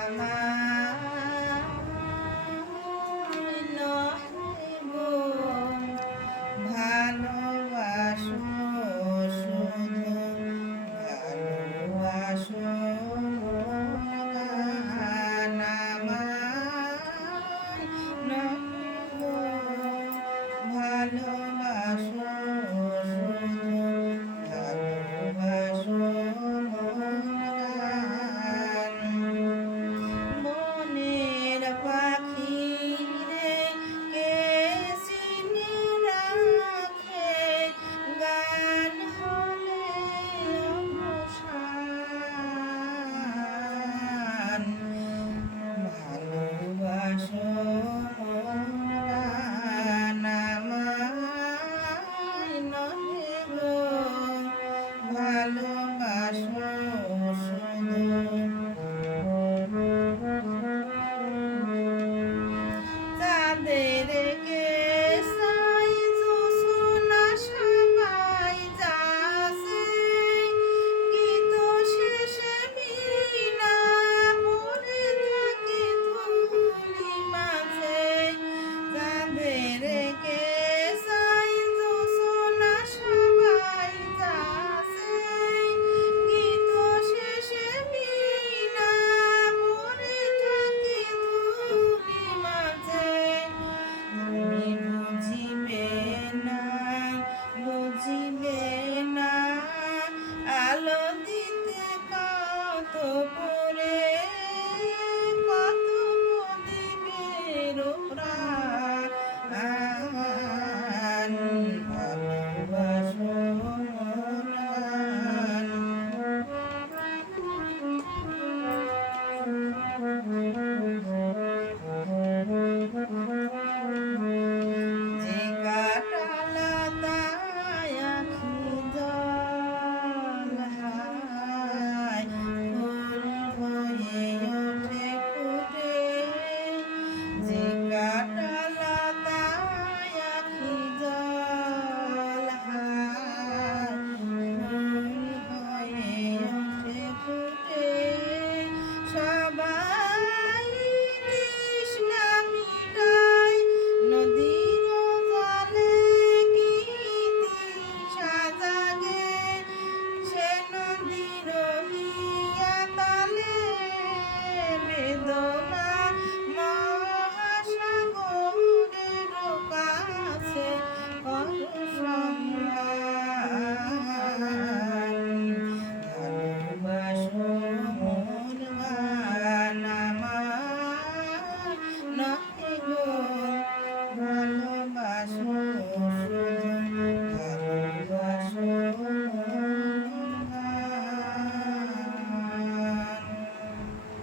আমার নহে গো ভালোবাসো শুধু ভালোবাসো গান আমার নহে গো ভালোবাসো শুধু ভালোবাসো বনের পাখি রে কে চিনে রাখে গান হলে অবসান ভালোবাসো গান আমায় নহে গো ভালোবাসো শুধু তাদেরকে সাই জোছনা সবাই যাচ্ছে গীত শেষে বিনা পড়ে থাকে ধুলি মাঝে তাদেরকে সাই জোছনা সবাই যাচ্ছে গীত শেষে বিনা পড়ে থাকে ধুলি মাঝে তুমি বুঝিবে না আলো দিতে কত পরে কত বলিবে প্রাণ ভালোবাসো মন